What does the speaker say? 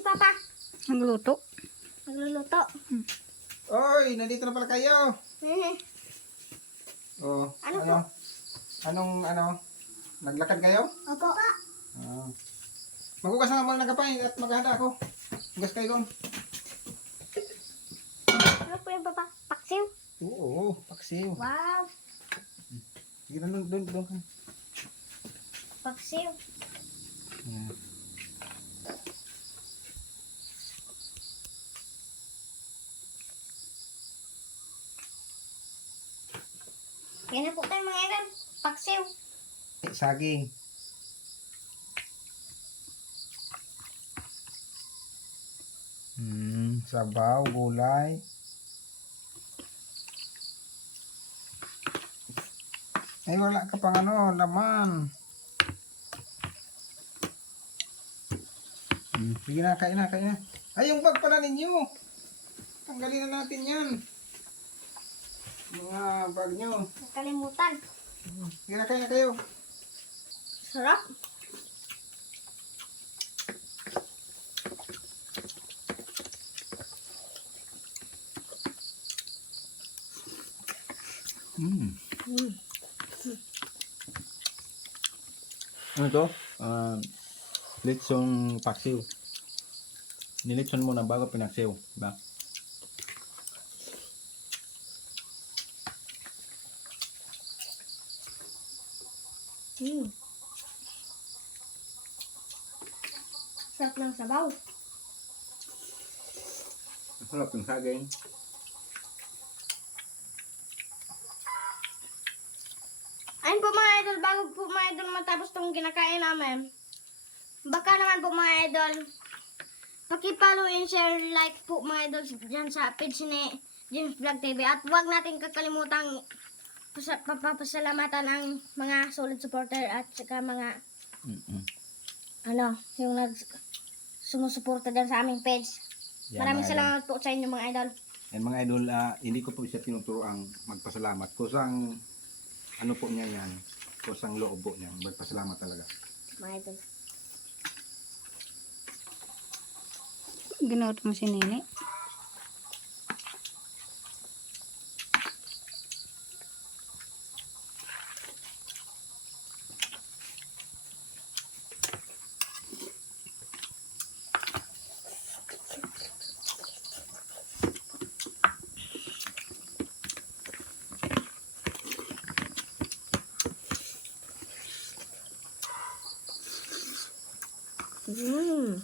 Papa? Nagluto. Nagluluto. Oy, nandito na pala kayo. Eh, Oh, Ano ano? Anong ano? Naglakad kayo? Opo. Ah. Maghugas na muna ng kapay at maghahanda ako. Hugas kayo doon. Ano po yung Papa? Paksiw? Oo, paksiw. Wow. Sige na doon, doon, doon. Paksiw. Yan. Yan na po tayo mga idol. Paksiw. Saging. Hmm, sabaw, gulay. Ay, wala ka pang ano, laman. Hmm, sige na, kain na, kain na. Ay, yung bag pala ninyo. Tanggalin na natin yan. Mga bag nyo. Nakalimutan. Sige na, kayo. Sarap. Hmm. Mm. Ano to? Ah, litsong paksiw. Nilitson mo na bago pinaksiw. Diba? Mm. Sarap ng sabaw. Masarap yung saging. Ayun po mga idol, bago po mga idol matapos itong kinakain namin. Baka naman po mga idol, paki-follow and share, like po mga idol dyan sa page ni James Vlog TV. At huwag natin kakalimutan pasa- papasalamatan ang mga solid supporter at saka mga Mm-mm. ano, yung nag sumusuporta dyan sa aming page. Yan, Maraming mga idol. salamat po sa inyo mga idol. And mga idol, ah, hindi ko po siya tinuturo ang magpasalamat. Kusang ano po niya yan. Kusang loob po niya. Magpasalamat talaga. Mga idol. Ginuto mo si Nini. Mm.